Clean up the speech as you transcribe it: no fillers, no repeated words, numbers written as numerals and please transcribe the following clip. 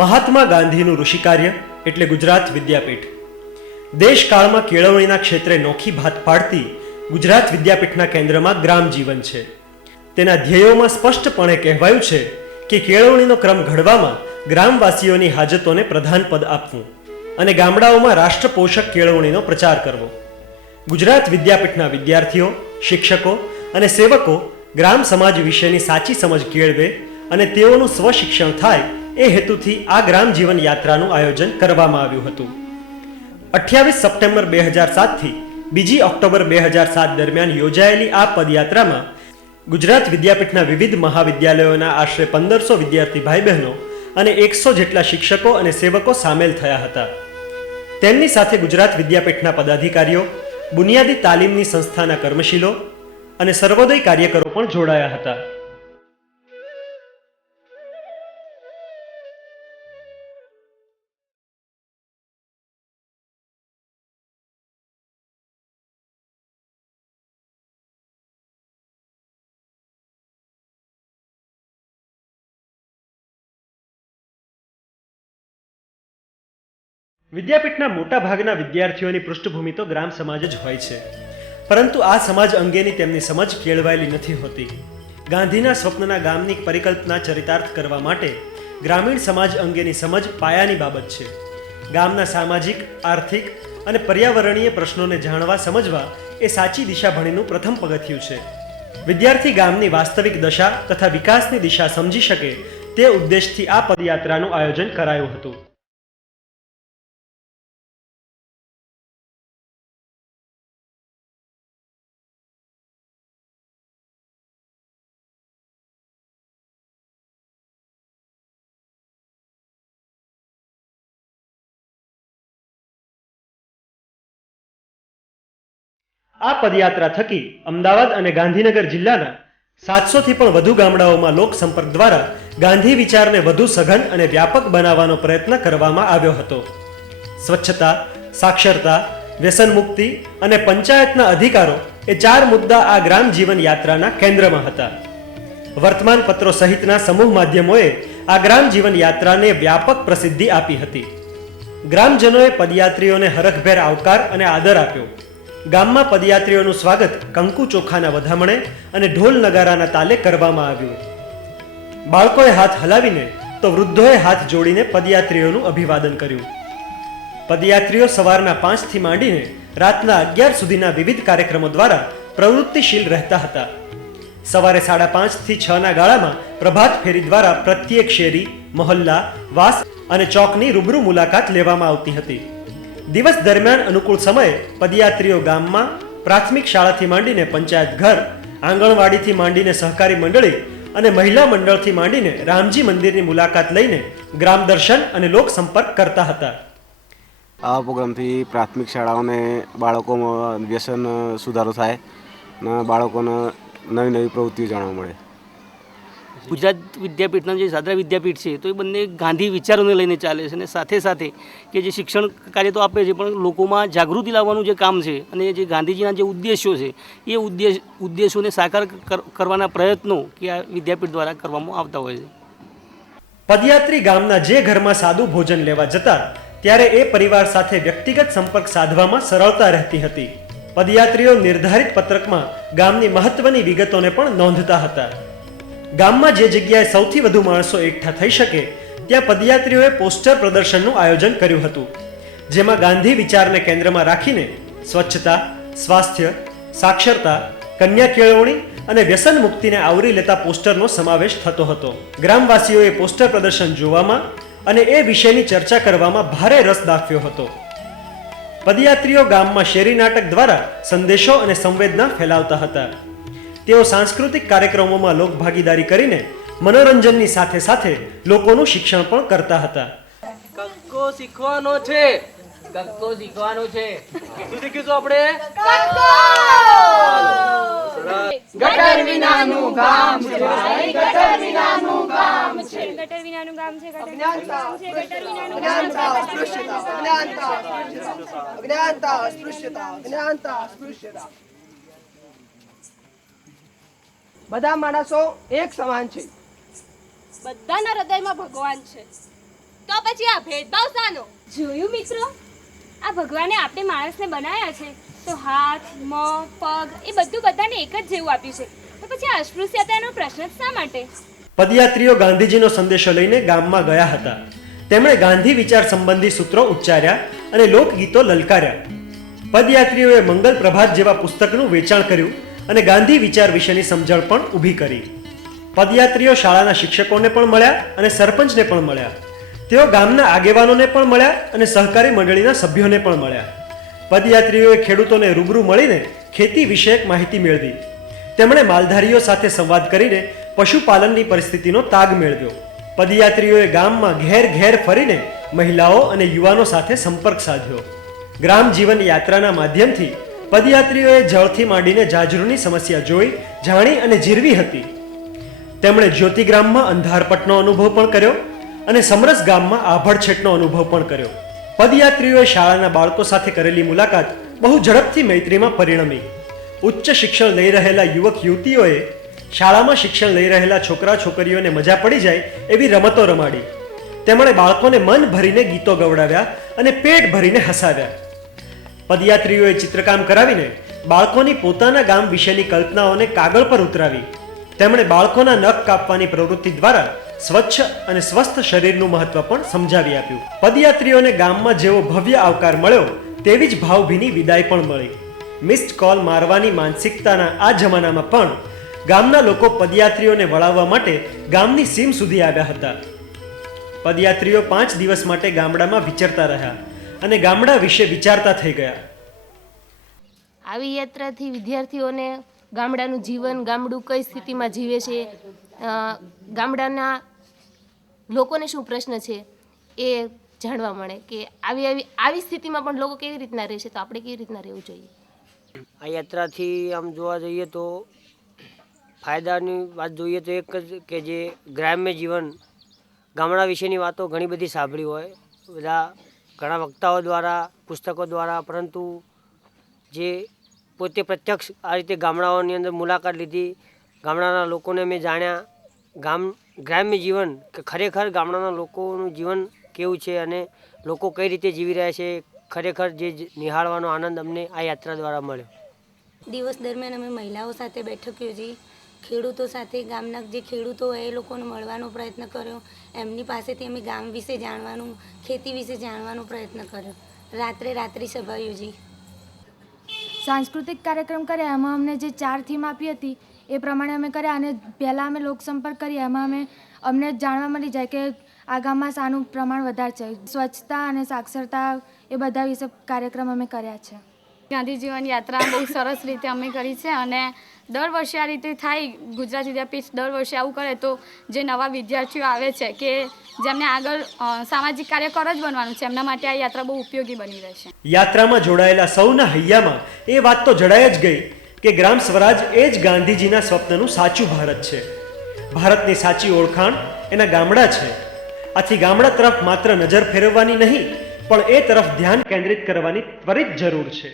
મહાત્મા ગાંધીનું ઋષિકાર્ય એટલે ગુજરાત વિદ્યાપીઠ. દેશકાળમાં કેળવણીના ક્ષેત્રે નોખી ભાત પાડતી ગુજરાત વિદ્યાપીઠના કેન્દ્રમાં ગ્રામ જીવન છે. તેના ધ્યેયોમાં સ્પષ્ટપણે કહેવાયું છે કે કેળવણીનો ક્રમ ઘડવામાં ગ્રામવાસીઓની હાજતોને પ્રધાન પદ આપવું અને ગામડાઓમાં રાષ્ટ્રપોષક કેળવણીનો પ્રચાર કરવો. ગુજરાત વિદ્યાપીઠના વિદ્યાર્થીઓ, શિક્ષકો અને સેવકો ગ્રામ સમાજ વિશેની સાચી સમજ કેળવે અને તેઓનું સ્વશિક્ષણ થાય એ હેતુથી આ ગ્રામ જીવન યાત્રાનું આયોજન કરવામાં આવ્યું હતું. 28 સપ્ટેમ્બર 2007 થી 2 ઓક્ટોબર 2007 દરમિયાન યોજાયેલી આ પદયાત્રામાં ગુજરાત વિદ્યાપીઠના વિવિધ મહાવિદ્યાલયોના આશરે 1500 વિદ્યાર્થી ભાઈ બહેનો અને 100 જેટલા શિક્ષકો અને સેવકો સામેલ થયા હતા. તેમની સાથે ગુજરાત વિદ્યાપીઠના પદાધિકારીઓ, બુનિયાદી તાલીમની સંસ્થાના કર્મશીલો અને સર્વોદય કાર્યકરો પણ જોડાયા હતા. વિદ્યાપીઠના મોટા ભાગના વિદ્યાર્થીઓની પૃષ્ઠભૂમિ તો ગ્રામ સમાજ જ હોય છે, પરંતુ આ સમાજ અંગેની તેમની સમજ કેળવાયેલી નથી હોતી. ગાંધીના સ્વપ્નના ગામની પરિકલ્પના ચરિતાર્થ કરવા માટે ગ્રામીણ સમાજ અંગેની સમજ પાયાની બાબત છે. ગામના સામાજિક, આર્થિક અને પર્યાવરણીય પ્રશ્નોને જાણવા સમજવા એ સાચી દિશાભણીનું પ્રથમ પગથિયું છે. વિદ્યાર્થી ગામની વાસ્તવિક દશા તથા વિકાસની દિશા સમજી શકે તે ઉદ્દેશથી આ પદયાત્રાનું આયોજન કરાયું હતું. આ પદયાત્રા થકી અમદાવાદ અને ગાંધીનગર જિલ્લાના 700 થી પણ વધુ ગામડાઓમાં લોક સંપર્ક દ્વારા ગાંધી વિચારને વધુ સઘન અને વ્યાપક બનાવવાનો પ્રયત્ન કરવામાં આવ્યો હતો. સ્વચ્છતા, સાક્ષરતા, વ્યસન મુક્તિ અને પંચાયતના અધિકારો એ 4 મુદ્દા આ ગ્રામ જીવન યાત્રાના કેન્દ્રમાં હતા. વર્તમાન પત્રો સહિતના સમૂહ માધ્યમોએ આ ગ્રામ જીવન યાત્રાને વ્યાપક પ્રસિદ્ધિ આપી હતી. ગ્રામજનોએ પદયાત્રીઓને હરખભેર આવકાર અને આદર આપ્યો. ગામમાં પદયાત્રીઓનું સ્વાગત કંકુ ચોખાના વધામણે અને ઢોલ નગારાના તાલે કરવામાં આવ્યું. બાળકોએ હાથ હલાવીને તો વૃદ્ધોએ હાથ જોડીને પદયાત્રીઓનું અભિવાદન કર્યું. પદયાત્રીઓ સવારના 5 થી માંડીને રાતના 11 સુધીના વિવિધ કાર્યક્રમો દ્વારા પ્રવૃત્તિશીલ રહેતા હતા. સવારે 5:30 થી 6 ના ગાળામાં પ્રભાત ફેરી દ્વારા પ્રત્યેક શેરી, મહોલ્લા, વાસ અને ચોકની રૂબરૂ મુલાકાત લેવામાં આવતી હતી. દિવસ દરમિયાન અનુકૂળ સમયે પદયાત્રીઓ ગામમાં પ્રાથમિક શાળાથી માંડીને પંચાયત ઘર, આંગણવાડીથી માંડીને સહકારી મંડળી અને મહિલા મંડળથી માંડીને રામજી મંદિરની મુલાકાત લઈને ગ્રામ દર્શન અને લોક સંપર્ક કરતા હતા. આ પ્રોગ્રામથી પ્રાથમિક શાળાઓને બાળકોમાં વ્યસન સુધારો થાય અને બાળકોને નવી નવી પ્રવૃત્તિઓ જાણવા મળે. ગુજરાત વિદ્યાપીઠના જે સાદરા વિદ્યાપીઠ છે તો એ બંને ગાંધી વિચારોને લઈને ચાલે છે અને સાથે સાથે કે જે શિક્ષણ કાર્ય તો આપે છે પણ લોકોમાં જાગૃતિ લાવવાનું જે કામ છે અને જે ગાંધીજીના જે ઉદ્દેશો છે એ ઉદ્દેશોને સાકાર કરવાના પ્રયત્નો કે આ વિદ્યાપીઠ દ્વારા કરવામાં આવતા હોય છે. પદયાત્રી ગામના જે ઘરમાં સાદું ભોજન લેવા જતા ત્યારે એ પરિવાર સાથે વ્યક્તિગત સંપર્ક સાધવામાં સરળતા રહેતી હતી. પદયાત્રીઓ નિર્ધારિત પત્રકમાં ગામની મહત્વની વિગતોને પણ નોંધતા હતા. ગામમાં જે જગ્યાએ સૌથી વધુ માણસો એકઠા થઈ શકે ત્યાં પદયાત્રીઓએ પોસ્ટર પ્રદર્શનનું આયોજન કર્યું હતું, જેમાં ગાંધી વિચારને કેન્દ્રમાં રાખીને સ્વચ્છતા, સ્વાસ્થ્ય, સાક્ષરતા, કન્યા કેળવણી અને વ્યસન મુક્તિને આવરી લેતા પોસ્ટરનો સમાવેશ થતો હતો. ગ્રામવાસીઓએ પોસ્ટર પ્રદર્શન જોવામાં અને એ વિષયની ચર્ચા કરવામાં ભારે રસ દાખવ્યો હતો. પદયાત્રીઓ ગામમાં શેરી નાટક દ્વારા સંદેશો અને સંવેદના ફેલાવતા હતા. તેઓ સાંસ્કૃતિક કાર્યક્રમોમાં લોકભાગીદારી કરીને મનોરંજનની સાથે સાથે લોકોનું શિક્ષણ પણ કરતા હતા. કક્કો શીખવાનો છે, કક્કો શીખવાનો છે. શું શીખીશું આપણે? ગટર વિનાનું ગામ છે, ગટર વિનાનું ગામ છે, ગટર વિનાનું ગામ છે, અજ્ઞાનતા, અસ્પૃશ્યતા, અજ્ઞાનતા, અસ્પૃશ્યતા, અજ્ઞાનતા, અસ્પૃશ્યતા. બધા માણસો એક સમાન છે. બધાના હૃદયમાં ભગવાન છે. તો પછી આ ભેદભાવ શાનો? જોયું મિત્રો, આ ભગવાને આપણે માણસને બનાવ્યા છે તો હાથ, મોં, પગ એ બધું બધાને એક જ જેવું આપ્યું છે, તો પછી આ અસ્પૃશ્યતાનો પ્રશ્ન જ શા માટે? પદયાત્રીઓ ગાંધીજીનો સંદેશો લઈને ગામમાં ગયા હતા. તેમણે ગાંધી વિચાર સંબંધી સૂત્રો ઉચ્ચાર્યા અને લોકગીતો લલકાર્યા. પદયાત્રીઓએ મંગલ પ્રભાત જેવા પુસ્તકનું વેચાણ કર્યું અને ગાંધી વિચાર વિશેની સમજણ પણ ઊભી કરી. પદયાત્રીઓ શાળાના શિક્ષકોને પણ મળ્યા અને સરપંચને પણ મળ્યા. તેઓ ગામના આગેવાનોને પણ મળ્યા અને સહકારી મંડળીના સભ્યોને પણ મળ્યા. પદયાત્રીઓએ ખેડૂતોને રૂબરૂ મળીને ખેતી વિષયક માહિતી મેળવી. તેમણે માલધારીઓ સાથે સંવાદ કરીને પશુપાલનની પરિસ્થિતિનો તાગ મેળવ્યો. પદયાત્રીઓએ ગામમાં ઘેર ઘેર ફરીને મહિલાઓ અને યુવાનો સાથે સંપર્ક સાધ્યો. ગ્રામ જીવન યાત્રાના માધ્યમથી પદયાત્રીઓએ જળથી માંડીને જાજરૂની સમસ્યા જોઈ, જાણી અને જીરવી હતી. તેમણે જ્યોતિગ્રામમાં અંધારપટનો અનુભવ પણ કર્યો અને સમરસ ગામમાં આભડછેટનો અનુભવ પણ કર્યો. પદયાત્રીઓએ શાળાના બાળકો સાથે કરેલી મુલાકાત બહુ ઝડપથી મૈત્રીમાં પરિણમી. ઉચ્ચ શિક્ષણ લઈ રહેલા યુવક યુવતીઓએ શાળામાં શિક્ષણ લઈ રહેલા છોકરા છોકરીઓને મજા પડી જાય એવી રમતો રમાડી. તેમણે બાળકોને મન ભરીને ગીતો ગવડાવ્યા અને પેટ ભરીને હસાવ્યા. પદયાત્રીઓએ ચિત્રકામ કરાવીને બાળકોની પોતાના ગામ વિશેની કલ્પનાઓને કાગળ પર ઉતરાવી. તેમણે બાળકોના નખ કાપવાની પ્રવૃત્તિ દ્વારા સ્વચ્છ અને સ્વસ્થ શરીરનું મહત્વ પણ સમજાવી આપ્યું. પદયાત્રીઓને ગામમાં જેવો ભવ્ય આવકાર મળ્યો તેવી જ ભાવભીની વિદાય પણ મળી. મિસ્ડ કોલ મારવાની માનસિકતાના આ જમાનામાં પણ ગામના લોકો પદયાત્રીઓને વળાવવા માટે ગામની સીમ સુધી આવ્યા હતા. પદયાત્રીઓ 5 દિવસ માટે ગામડામાં વિચરતા રહ્યા અને ગામડા વિશે વિચારતા થઈ ગયા. આવી યાત્રાથી વિદ્યાર્થીઓને ગામડાનું જીવન, ગામડું કઈ સ્થિતિમાં જીવે છે, ગામડાના લોકોને શું પ્રશ્ન છે એ જાણવા મળે કે આવી સ્થિતિમાં પણ લોકો કેવી રીતના રહે છે, તો આપણે કેવી રીતના રહેવું જોઈએ. આ યાત્રાથી આમ જોવા જઈએ તો ફાયદાની વાત જોઈએ તો એક જ કે જે ગ્રામ્ય જીવન, ગામડા વિશેની વાતો ઘણી બધી સાંભળી હોય ઘણા વક્તાઓ દ્વારા, પુસ્તકો દ્વારા, પરંતુ જે પોતે પ્રત્યક્ષ આ રીતે ગામડાઓની અંદર મુલાકાત લીધી, ગામડાના લોકોને મેં જાણ્યા. ગ્રામ્ય જીવન કે ખરેખર ગામડાના લોકોનું જીવન કેવું છે અને લોકો કઈ રીતે જીવી રહ્યા છે, ખરેખર જે નિહાળવાનો આનંદ અમને આ યાત્રા દ્વારા મળ્યો. દિવસ દરમિયાન અમે મહિલાઓ સાથે બેઠક યોજી, ખેડૂતો સાથે, ગામના જે ખેડૂતો હોય એ લોકોને મળવાનો પ્રયત્ન કર્યો. એમની પાસેથી અમે ગામ વિશે જાણવાનું, ખેતી વિશે જાણવાનો પ્રયત્ન કર્યો. રાત્રિ સભા યોજી. સાંસ્કૃતિક કાર્યક્રમ કર્યા, એમાં અમને જે 4 થીમ આપી હતી એ પ્રમાણે અમે કર્યા અને પહેલાં અમે લોકસંપર્ક કર્યા. એમાં અમને જાણવા મળી જાય કે આ ગામમાં શાનું પ્રમાણ વધારે છે. સ્વચ્છતા અને સાક્ષરતા એ બધા વિશે કાર્યક્રમ અમે કર્યા છે. ગાંધી જીવન યાત્રા બહુ સરસ રીતે અમે કરી છે અને દર વર્ષે આ રીતે થાય. ગુજરાત વિદ્યાપીઠ દર વર્ષે આવું કરે તો જે નવા વિદ્યાર્થીઓ આવે છે કે જેમને આગળ સામાજિક કાર્યકર જ બનવાનું છે, એમના માટે આ યાત્રા બહુ ઉપયોગી બની રહેશે. યાત્રામાં જોડાયેલા સૌના હૈયામાં એ વાત તો જણાય જ ગઈ કે ગ્રામ સ્વરાજ એ જ ગાંધીજીના સ્વપ્નનું સાચું ભારત છે. ભારતની સાચી ઓળખાણ એના ગામડા છે. આથી ગામડા તરફ માત્ર નજર ફેરવવાની નહીં, પણ એ તરફ ધ્યાન કેન્દ્રિત કરવાની ત્વરિત જરૂર છે.